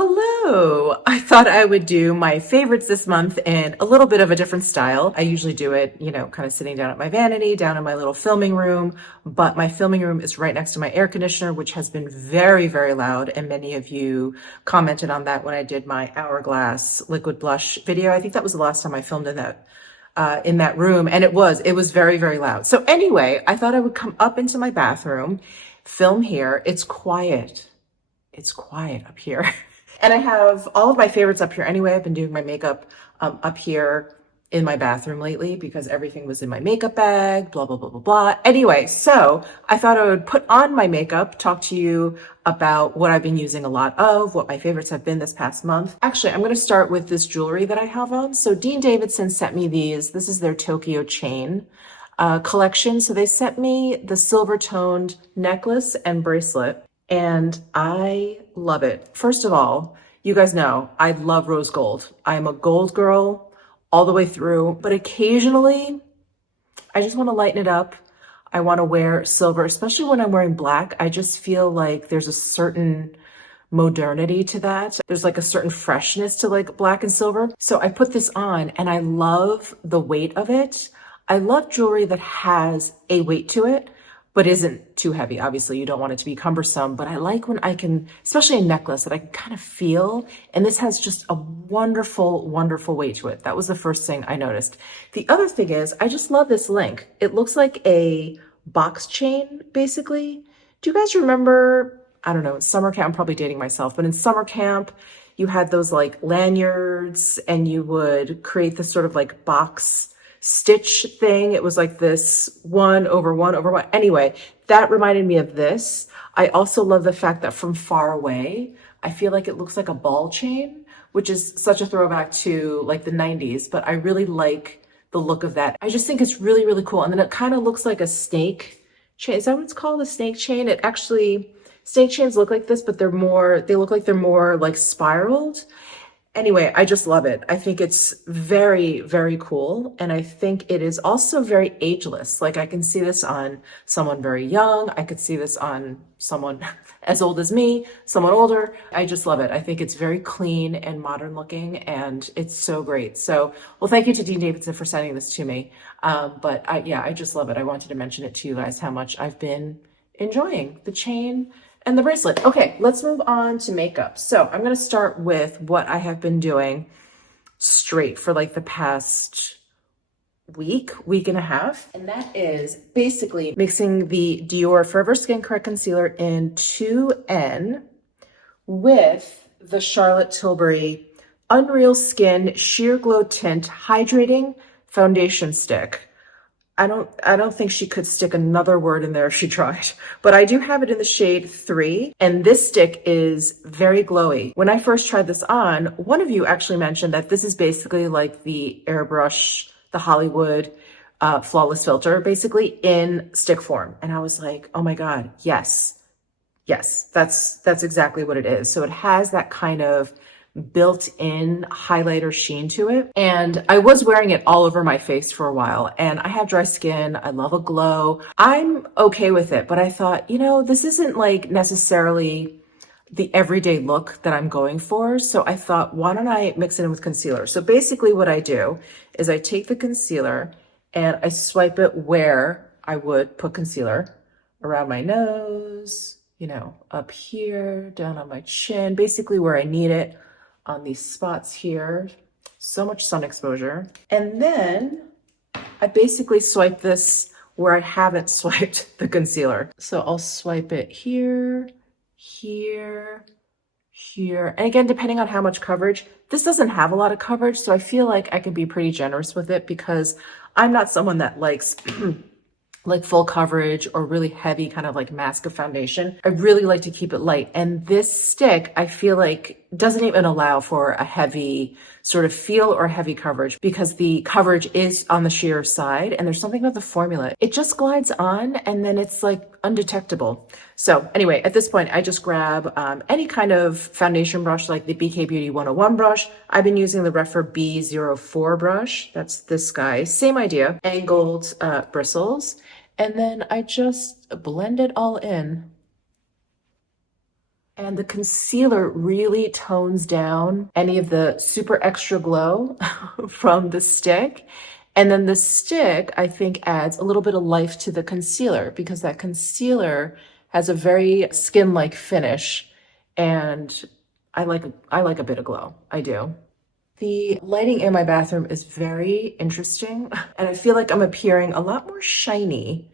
Hello! I thought I would do my favorites this month in a little bit of a different style. I usually do it, kind of sitting down at my vanity, down in my little filming room, but my filming room is right next to my air conditioner, which has been very, very loud. And many of you commented on that when I did my Hourglass liquid blush video. I think that was the last time I filmed in that room, and it was very, very loud. So anyway, I thought I would come up into my bathroom, film here. It's quiet. It's quiet up here. And I have all of my favorites up here anyway. I've been doing my makeup up here in my bathroom lately because everything was in my makeup bag, blah, blah, blah, blah, blah. Anyway, so I thought I would put on my makeup, talk to you about what I've been using a lot of, what my favorites have been this past month. Actually, I'm going to start with this jewelry that I have on. So Dean Davidson sent me these. This is their Tokyo chain collection. So they sent me the silver toned necklace and bracelet. And I love it. First of all, you guys know I love rose gold. I'm a gold girl all the way through, but occasionally I just want to lighten it up. I want to wear silver, especially when I'm wearing black. I just feel like there's a certain modernity to that. There's like a certain freshness to like black and silver. So I put this on and I love the weight of it. I love jewelry that has a weight to it, but isn't too heavy. Obviously, you don't want it to be cumbersome, but I like when I can, especially a necklace that I can kind of feel, and this has just a wonderful, wonderful weight to it. That was the first thing I noticed. The other thing is, I just love this link. It looks like a box chain, basically. Do you guys remember, I don't know, in summer camp, I'm probably dating myself, but in summer camp, you had those like lanyards and you would create this sort of like box stitch thing. It was like this 1 over 1 over 1. Anyway, that reminded me of this. I also love the fact that from far away, I feel like it looks like a ball chain, which is such a throwback to like the 90s, but I really like the look of that. I just think it's really, really cool. And then it kind of looks like a snake chain. Is that what it's called? A snake chain? It actually, snake chains look like this, but they look like they're more like spiraled. Anyway, I just love it. I think it's very, very cool. And I think it is also very ageless. Like I can see this on someone very young. I could see this on someone as old as me, someone older. I just love it. I think it's very clean and modern looking and it's so great. So, well, thank you to Dean Davidson for sending this to me. But I just love it. I wanted to mention it to you guys, how much I've been enjoying the chain and the bracelet. Okay, let's move on to makeup. So I'm going to start with what I have been doing straight for like the past week and a half. And that is basically mixing the Dior Forever Skin Correct Concealer in 2N with the Charlotte Tilbury Unreal Skin Sheer Glow Tint Hydrating Foundation Stick. I don't think she could stick another word in there if she tried, but I do have it in the shade 3, and this stick is very glowy. When I first tried this on, one of you actually mentioned that this is basically like the airbrush, the Hollywood flawless filter, basically in stick form. And I was like, oh my God, yes, that's exactly what it is. So it has that kind of built-in highlighter sheen to it. And I was wearing it all over my face for a while, and I have dry skin. I love a glow. I'm okay with it, but I thought, this isn't like necessarily the everyday look that I'm going for. So I thought, why don't I mix it in with concealer? So basically what I do is I take the concealer and I swipe it where I would put concealer, around my nose, up here, down on my chin, basically where I need it, on these spots here. So much sun exposure. And then I basically swipe this where I haven't swiped the concealer. So I'll swipe it here, here, here. And again, depending on how much coverage, this doesn't have a lot of coverage, so I feel like I can be pretty generous with it because I'm not someone that likes like full coverage or really heavy kind of like mask of foundation. I really like to keep it light. And this stick, I feel like doesn't even allow for a heavy sort of feel or heavy coverage because the coverage is on the sheer side and there's something about the formula. It just glides on and then it's like undetectable. So anyway, at this point, I just grab any kind of foundation brush like the BK Beauty 101 brush. I've been using the Refer B04 brush. That's this guy. Same idea, angled bristles. And then I just blend it all in. And the concealer really tones down any of the super extra glow from the stick. And then the stick, I think, adds a little bit of life to the concealer because that concealer has a very skin-like finish. And I like a bit of glow. I do. The lighting in my bathroom is very interesting, and I feel like I'm appearing a lot more shiny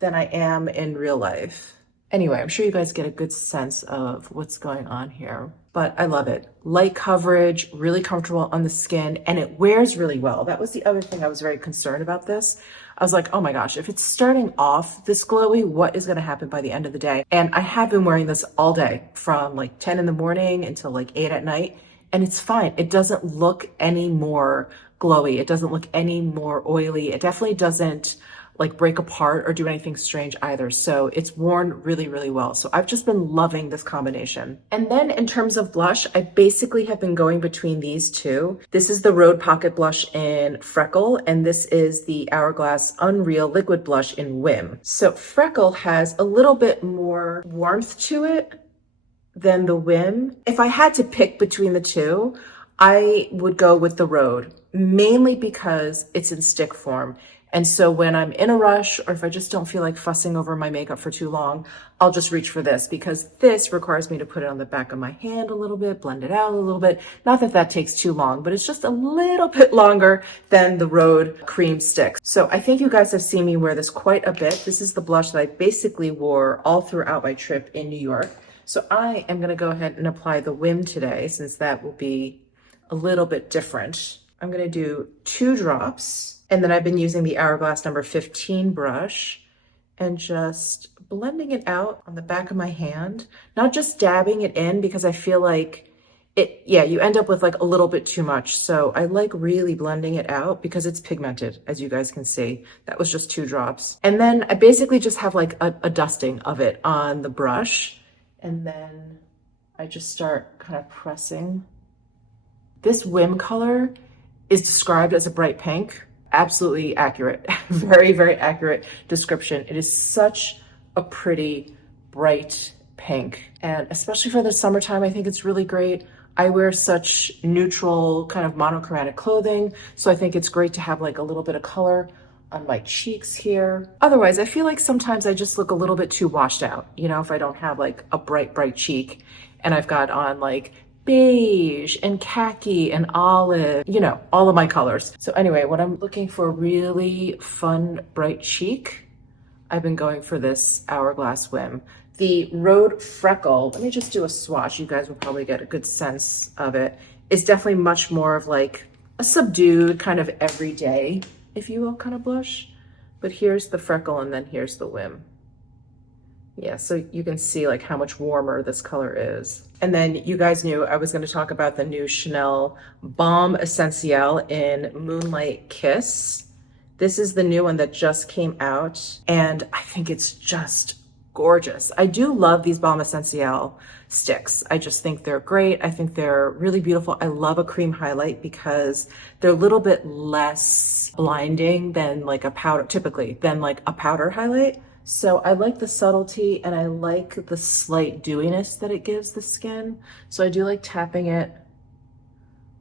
than I am in real life. Anyway, I'm sure you guys get a good sense of what's going on here, but I love it. Light coverage, really comfortable on the skin, and it wears really well. That was the other thing I was very concerned about this. I was like, oh my gosh, if it's starting off this glowy, what is gonna happen by the end of the day? And I have been wearing this all day from like 10 in the morning until like 8 at night, and it's fine. It doesn't look any more glowy. It doesn't look any more oily. It definitely doesn't like break apart or do anything strange either. So it's worn really, really well. So I've just been loving this combination. And then in terms of blush, I basically have been going between these two. This is the Rhode Pocket Blush in Freckle, and this is the Hourglass Unreal Liquid Blush in Whim. So Freckle has a little bit more warmth to it than the Whim. If I had to pick between the two, I would go with the Rhode, mainly because it's in stick form. And so when I'm in a rush, or if I just don't feel like fussing over my makeup for too long, I'll just reach for this because this requires me to put it on the back of my hand a little bit, blend it out a little bit. Not that that takes too long, but it's just a little bit longer than the Rhode Cream Stick. So I think you guys have seen me wear this quite a bit. This is the blush that I basically wore all throughout my trip in New York. So I am gonna go ahead and apply the Whim today, since that will be a little bit different. I'm gonna do 2 drops. And then I've been using the Hourglass number 15 brush and just blending it out on the back of my hand, not just dabbing it in because I feel like you end up with like a little bit too much. So I like really blending it out because it's pigmented, as you guys can see. That was just 2 drops. And then I basically just have like a dusting of it on the brush. And then I just start kind of pressing. This Whim color is described as a bright pink. Absolutely accurate. Very, very accurate description. It is such a pretty bright pink, and especially for the summertime, I think it's really great. I wear such neutral kind of monochromatic clothing, so I think it's great to have like a little bit of color on my cheeks here. Otherwise, I feel like sometimes I just look a little bit too washed out, you know, if I don't have like a bright, bright cheek and I've got on like beige and khaki and olive, you know, all of my colors. So anyway, when I'm looking for a really fun, bright cheek, I've been going for this Hourglass Whim. The Rhode Freckle, let me just do a swatch. You guys will probably get a good sense of it. It's definitely much more of like a subdued kind of everyday, if you will, kind of blush. But here's the Freckle and then here's the Whim. Yeah, so you can see like how much warmer this color is. And then you guys knew I was going to talk about the new Chanel Balm Essentiel in Moonlight Kiss. This is the new one that just came out, and I think it's just gorgeous. I do love these Balm Essentiel sticks. I just think they're great. I think they're really beautiful. I love a cream highlight because they're a little bit less blinding than like a powder, typically, than like a powder highlight. So I like the subtlety and I like the slight dewiness that it gives the skin. So I do like tapping it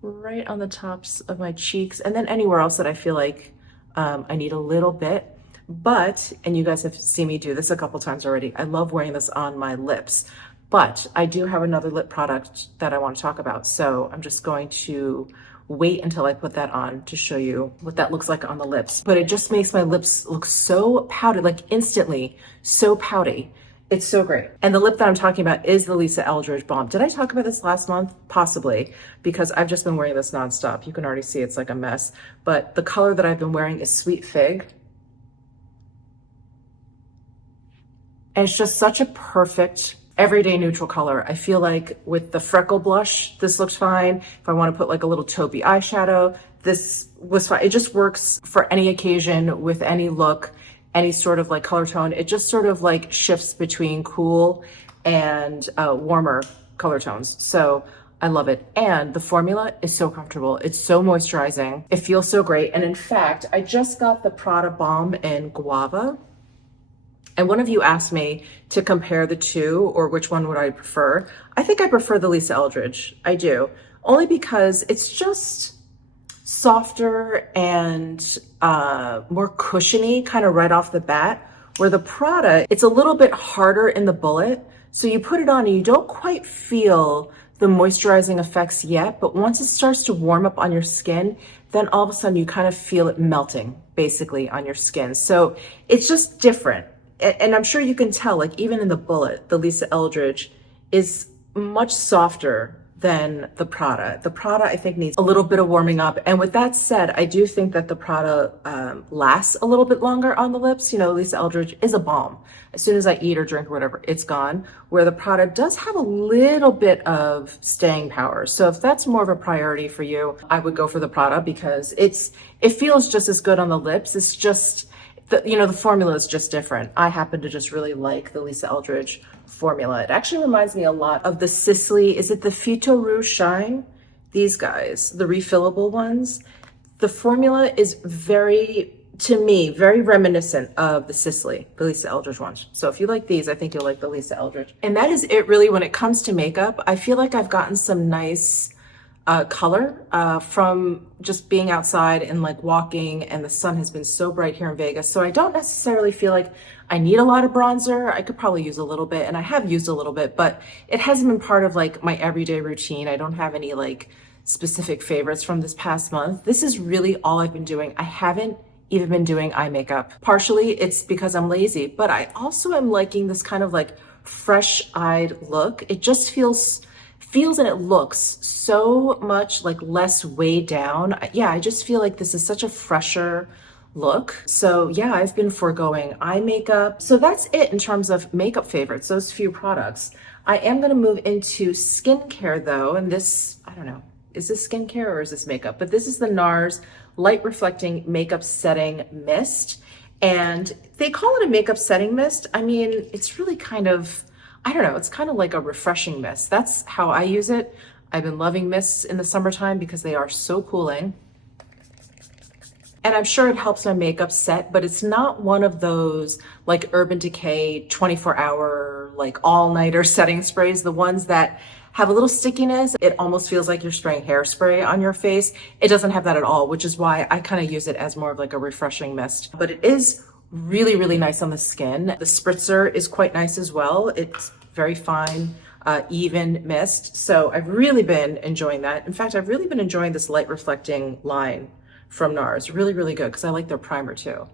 right on the tops of my cheeks and then anywhere else that I feel like I need a little bit. But, and you guys have seen me do this a couple times already, I love wearing this on my lips. But I do have another lip product that I want to talk about. So I'm just going to wait until I put that on to show you what that looks like on the lips. But it just makes my lips look so pouty, like instantly so pouty. It's so great. And the lip that I'm talking about is the Lisa Eldridge Balm. Did I talk about this last month? Possibly, because I've just been wearing this nonstop. You can already see it's like a mess. But the color that I've been wearing is Sweet Fig. And it's just such a perfect everyday neutral color. I feel like with the Freckle blush, this looks fine. If I want to put like a little taupey eyeshadow, this was fine. It just works for any occasion with any look, any sort of like color tone. It just sort of like shifts between cool and warmer color tones. So I love it. And the formula is so comfortable. It's so moisturizing. It feels so great. And in fact, I just got the Prada Balm in Guava. And one of you asked me to compare the two or which one would I prefer. I think I prefer the Lisa Eldridge. I do. Only because it's just softer and more cushiony kind of right off the bat, where the Prada, it's a little bit harder in the bullet. So you put it on and you don't quite feel the moisturizing effects yet, but once it starts to warm up on your skin, then all of a sudden you kind of feel it melting basically on your skin. So it's just different. And I'm sure you can tell, like even in the bullet, the Lisa Eldridge is much softer than the Prada. The Prada, I think, needs a little bit of warming up. And with that said, I do think that the Prada lasts a little bit longer on the lips. You know, Lisa Eldridge is a balm. As soon as I eat or drink or whatever, it's gone. Where the Prada does have a little bit of staying power. So if that's more of a priority for you, I would go for the Prada because it feels just as good on the lips. It's just, the formula is just different. I happen to just really like the Lisa Eldridge formula. It actually reminds me a lot of the Sisley, is it the Fito Rouge Shine? These guys, the refillable ones. The formula is to me, very reminiscent of the Sisley, the Lisa Eldridge ones. So if you like these, I think you'll like the Lisa Eldridge. And that is it really when it comes to makeup. I feel like I've gotten some nice color from just being outside and like walking, and the sun has been so bright here in Vegas. So I don't necessarily feel like I need a lot of bronzer. I could probably use a little bit, and I have used a little bit, but it hasn't been part of like my everyday routine. I don't have any like specific favorites from this past month. This is really all I've been doing. I haven't even been doing eye makeup. Partially it's because I'm lazy, but I also am liking this kind of like fresh-eyed look. It just feels and it looks so much like less weighed down. Yeah, I just feel like this is such a fresher look. So yeah, I've been foregoing eye makeup. So that's it in terms of makeup favorites, those few products. I am gonna move into skincare though, and this, I don't know, is this skincare or is this makeup? But this is the NARS Light Reflecting Makeup Setting Mist. And they call it a makeup setting mist. I mean, it's really kind of, I don't know, it's kind of like a refreshing mist. That's how I use it. I've been loving mists in the summertime because they are so cooling. And I'm sure it helps my makeup set, but it's not one of those like Urban Decay 24-hour, like all-nighter setting sprays, the ones that have a little stickiness. It almost feels like you're spraying hairspray on your face. It doesn't have that at all, which is why I kind of use it as more of like a refreshing mist. But it is really, really nice on the skin. The spritzer is quite nice as well. It's very fine, even mist. So I've really been enjoying that. In fact, I've really been enjoying this light reflecting line from NARS. Really, really good because I like their primer too.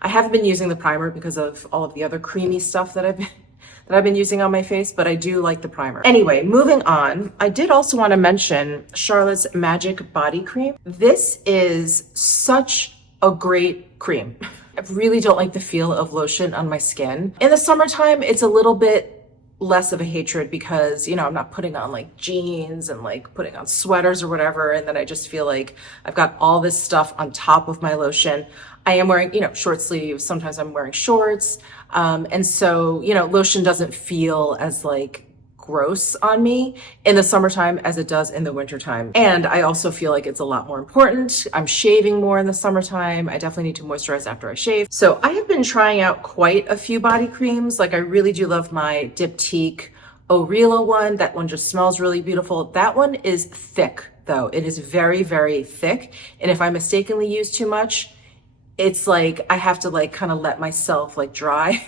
I haven't been using the primer because of all of the other creamy stuff that I've been using on my face, but I do like the primer. Anyway, moving on, I did also want to mention Charlotte's Magic Body Cream. This is such a great cream. I really don't like the feel of lotion on my skin. In the summertime, it's a little bit less of a hatred because, I'm not putting on like jeans and like putting on sweaters or whatever. And then I just feel like I've got all this stuff on top of my lotion. I am wearing, short sleeves. Sometimes I'm wearing shorts. And so, lotion doesn't feel as like gross on me in the summertime as it does in the wintertime. And I also feel like it's a lot more important. I'm shaving more in the summertime. I definitely need to moisturize after I shave. So I have been trying out quite a few body creams. Like I really do love my Diptyque Orela one. That one just smells really beautiful. That one is thick though. It is very, very thick. And if I mistakenly use too much, it's like I have to like kind of let myself like dry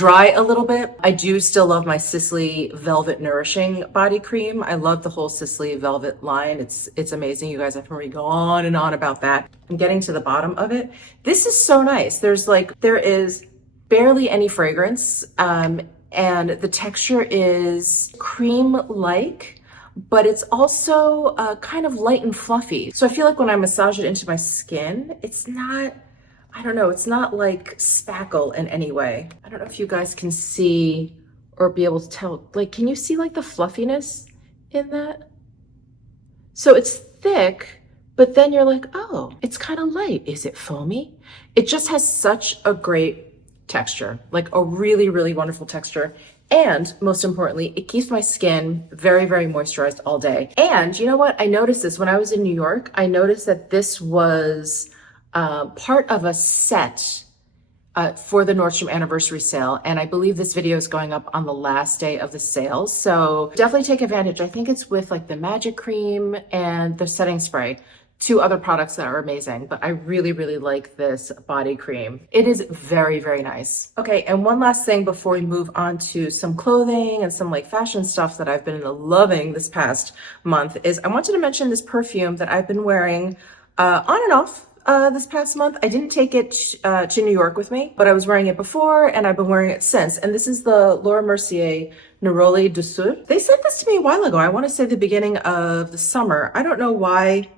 a little bit. I do still love my Sisley Velvet Nourishing Body Cream. I love the whole Sisley Velvet line. It's amazing. You guys, have heard me go on and on about that. I'm getting to the bottom of it. This is so nice. There is barely any fragrance, and the texture is cream-like, but it's also kind of light and fluffy. So I feel like when I massage it into my skin, it's not, I don't know, it's not like spackle in any way. I don't know if you guys can see or be able to tell. Like, can you see like the fluffiness in that? So it's thick, but then you're like, oh, it's kind of light. Is it foamy? It just has such a great texture, like a really, really wonderful texture. And most importantly, it keeps my skin very, very moisturized all day. And you know what? I noticed this when I was in New York. I noticed that this was part of a set for the Nordstrom anniversary sale. And I believe this video is going up on the last day of the sale. So definitely take advantage. I think it's with like the Magic Cream and the setting spray. Two other products that are amazing, but I really, really like this body cream. It is very, very nice. Okay, and one last thing before we move on to some clothing and some like fashion stuff that I've been loving this past month is I wanted to mention this perfume that I've been wearing on and off this past month. I didn't take it to New York with me, but I was wearing it before and I've been wearing it since. And this is the Laura Mercier Neroli Douceur. They sent this to me a while ago. I want to say the beginning of the summer. I don't know why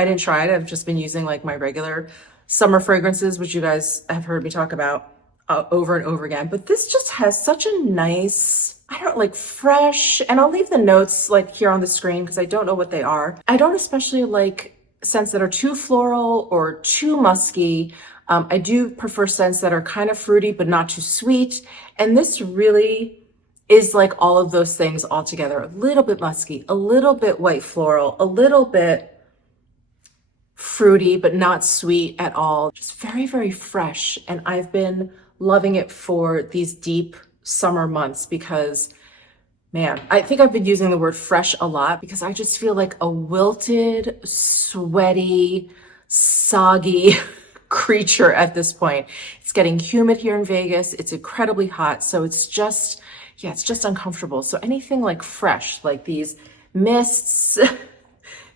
I didn't try it. I've just been using like my regular summer fragrances, which you guys have heard me talk about over and over again. But this just has such a nice, I don't like fresh, and I'll leave the notes like here on the screen because I don't know what they are. I don't especially like scents that are too floral or too musky. I do prefer scents that are kind of fruity, but not too sweet. And this really is like all of those things all together. A little bit musky, a little bit white floral, a little bit fruity, but not sweet at all. Just very, very fresh. And I've been loving it for these deep summer months because, man, I think I've been using the word fresh a lot because I just feel like a wilted, sweaty, soggy creature at this point. It's getting humid here in Vegas. It's incredibly hot. So it's just, yeah, it's just uncomfortable. So anything like fresh, like these mists,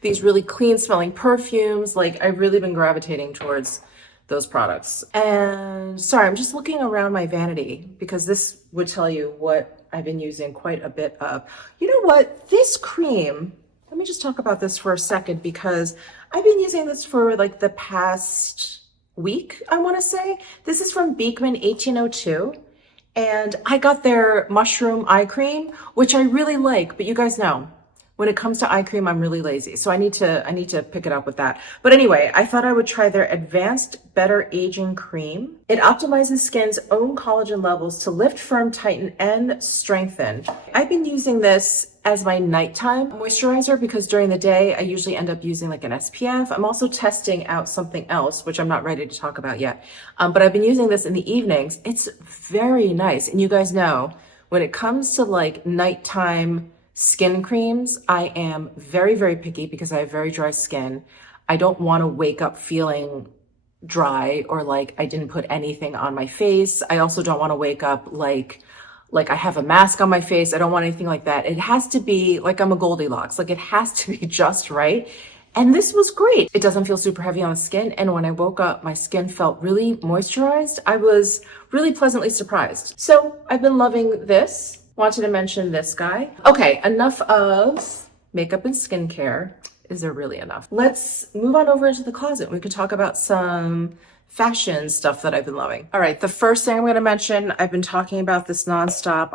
these really clean smelling perfumes, like I've really been gravitating towards those products. And sorry, I'm just looking around my vanity because this would tell you what I've been using quite a bit of. You know what? This cream, let me just talk about this for a second because I've been using this for like the past week, I want to say. This is from Beekman 1802. And I got their mushroom eye cream, which I really like, but you guys know, when it comes to eye cream, I'm really lazy. So I need to pick it up with that. But anyway, I thought I would try their Advanced Better Aging Cream. It optimizes skin's own collagen levels to lift, firm, tighten, and strengthen. I've been using this as my nighttime moisturizer because during the day, I usually end up using like an SPF. I'm also testing out something else, which I'm not ready to talk about yet. But I've been using this in the evenings. It's very nice. And you guys know, when it comes to like nighttime skin creams, I am very, very picky because I have very dry skin. I don't want to wake up feeling dry or like I didn't put anything on my face. I also don't want to wake up like I have a mask on my face. I don't want anything like that. It has to be like I'm a Goldilocks. Like it has to be just right. And this was great. It doesn't feel super heavy on the skin. And when I woke up, my skin felt really moisturized. I was really pleasantly surprised. So I've been loving this. Wanted to mention this guy. Okay, enough of makeup and skincare. Is there really enough? Let's move on over into the closet. We could talk about some fashion stuff that I've been loving. All right, the first thing I'm going to mention, I've been talking about this nonstop.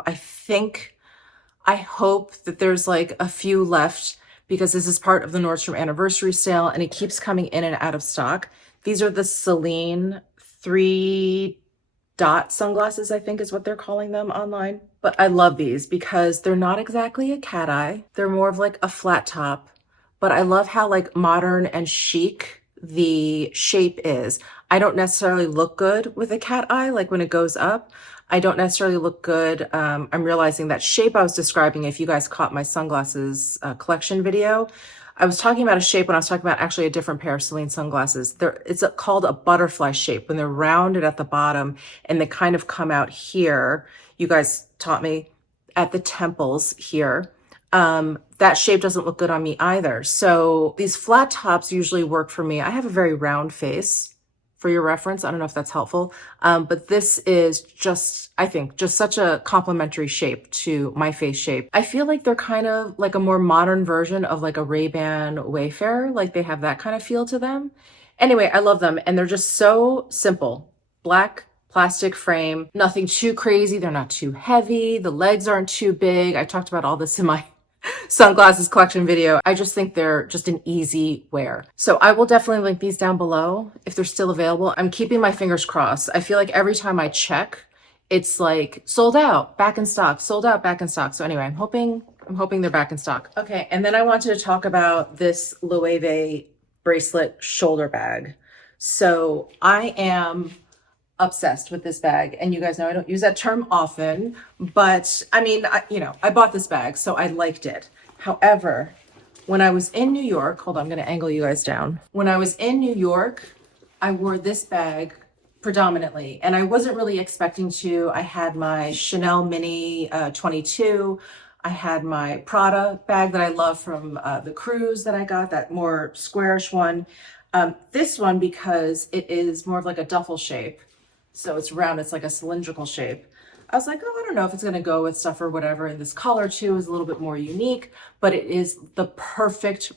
I hope that there's like a few left because this is part of the Nordstrom anniversary sale and it keeps coming in and out of stock. These are the CELINE 3-dot sunglasses, I think is what they're calling them online. But I love these because they're not exactly a cat eye. They're more of like a flat top, but I love how like modern and chic the shape is. I don't necessarily look good with a cat eye, like when it goes up. I don't necessarily look good. I'm realizing that shape I was describing, if you guys caught my sunglasses collection video, I was talking about a shape when I was talking about actually a different pair of CELINE sunglasses. It's called a butterfly shape when they're rounded at the bottom and they kind of come out here. You guys taught me at the temples here. That shape doesn't look good on me either. So these flat tops usually work for me. I have a very round face for your reference. I don't know if that's helpful. But this is just, I think, just such a complimentary shape to my face shape. I feel like they're kind of like a more modern version of like a Ray-Ban Wayfarer. Like they have that kind of feel to them. Anyway, I love them. And they're just so simple. Black plastic frame, nothing too crazy. They're not too heavy. The legs aren't too big. I talked about all this in my sunglasses collection video. I just think they're just an easy wear. So I will definitely link these down below if they're still available. I'm keeping my fingers crossed. I feel like every time I check, it's like sold out, back in stock, sold out, back in stock. So anyway, I'm hoping they're back in stock. Okay, and then I wanted to talk about this LOEWE bracelet shoulder bag. So I am obsessed with this bag. And you guys know I don't use that term often, but I mean, I bought this bag, so I liked it. However, when I was in New York, hold on, I'm going to angle you guys down. When I was in New York, I wore this bag predominantly, and I wasn't really expecting to. I had my Chanel Mini 22. I had my Prada bag that I love from the cruise that I got, that more squarish one. This one, because it is more of like a duffel shape, so it's round, it's like a cylindrical shape. I was like, oh, I don't know if it's gonna go with stuff or whatever. And this color too is a little bit more unique, but it is the perfect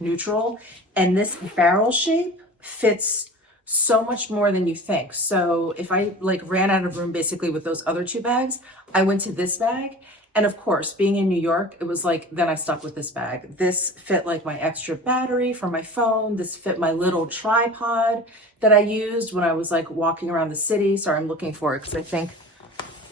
neutral. And this barrel shape fits so much more than you think. So if I like ran out of room basically with those other two bags, I went to this bag. And of course, being in New York, it was like, then I stuck with this bag. This fit like my extra battery for my phone. This fit my little tripod that I used when I was like walking around the city. Sorry, I'm looking for it because I think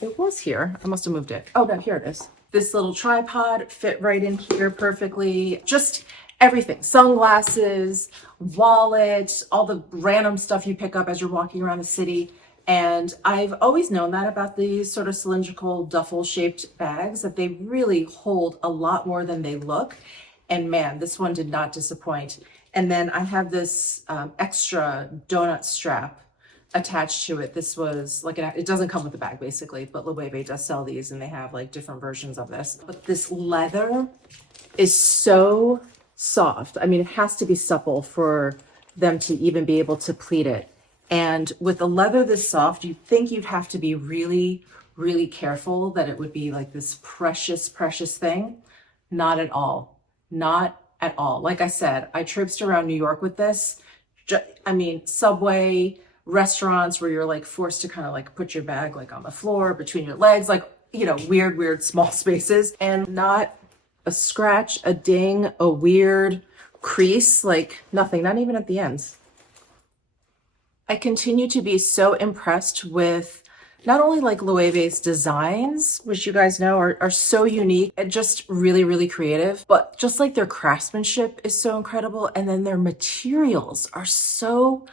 it was here. I must have moved it. Oh no, here it is. This little tripod fit right in here perfectly. Just everything, sunglasses, wallet, all the random stuff you pick up as you're walking around the city. And I've always known that about these sort of cylindrical duffel shaped bags, that they really hold a lot more than they look. And man, this one did not disappoint. And then I have this extra donut strap attached to it. This was like, it doesn't come with the bag basically, but LOEWE does sell these and they have like different versions of this. But this leather is so soft. I mean, it has to be supple for them to even be able to pleat it. And with a leather this soft, you'd think you'd have to be really, really careful that it would be like this precious thing. Not at all. Not at all. Like I said, I traipsed around New York with this. I mean, Subway, restaurants where you're like forced to kind of like put your bag like on the floor between your legs, like, you know, weird small spaces, and not a scratch, a ding, a weird crease, like nothing, not even at the ends. I continue to be so impressed with not only like LOEWE's designs, which you guys know are so unique and just really creative, but just like their craftsmanship is so incredible. And then their materials are so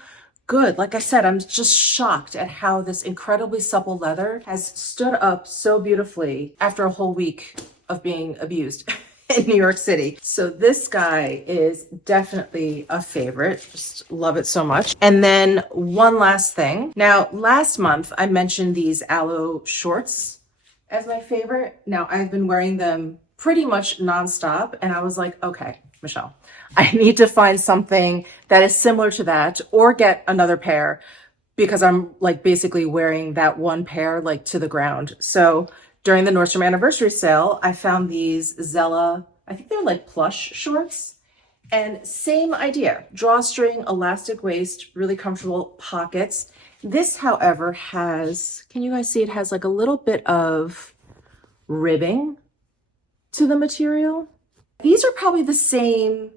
good. Like I said, I'm just shocked at how this incredibly supple leather has stood up so beautifully after a whole week of being abused in New York City. So this guy is definitely a favorite. Just love it so much. And then one last thing. Now, last month I mentioned these aloe shorts as my favorite. Now I've been wearing them pretty much nonstop. And I was like, okay, Michelle, I need to find something that is similar to that or get another pair, because I'm like basically wearing that one pair like to the ground. So during the Nordstrom anniversary sale, I found these Zella, I think they're like plush shorts, and same idea, drawstring, elastic waist, really comfortable pockets. This, however, has, can you guys see, it has like a little bit of ribbing to the material. These are probably the same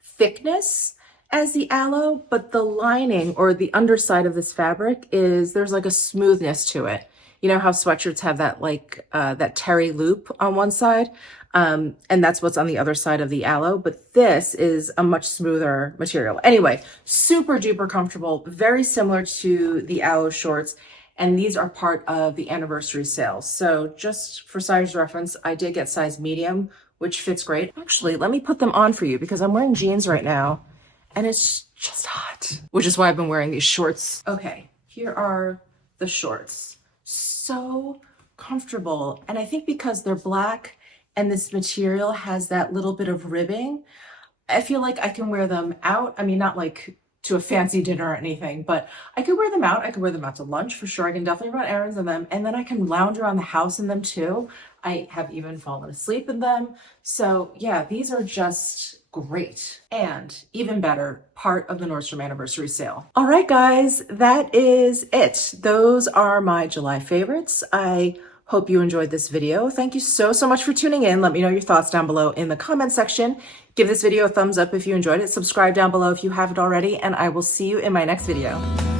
thickness as the aloe, but the lining or the underside of this fabric is, there's like a smoothness to it. You know how sweatshirts have that like that terry loop on one side, and that's what's on the other side of the aloe, but this is a much smoother material. Anyway, super duper comfortable, very similar to the aloe shorts, and these are part of the anniversary sale. So just for size reference, I did get size medium, which fits great. Actually, let me put them on for you because I'm wearing jeans right now and it's just hot, which is why I've been wearing these shorts. Okay, here are the shorts. So comfortable. And I think because they're black and this material has that little bit of ribbing, I feel like I can wear them out. I mean, not like to a fancy dinner or anything, but I could wear them out. I could wear them out to lunch for sure. I can definitely run errands in them. And then I can lounge around the house in them too. I have even fallen asleep in them. So yeah, these are just great. And even better, part of the Nordstrom anniversary sale. All right, guys, that is it. Those are my July favorites. I hope you enjoyed this video. Thank you so much for tuning in. Let me know your thoughts down below in the comment section. Give this video a thumbs up if you enjoyed it. Subscribe down below if you haven't already, and I will see you in my next video.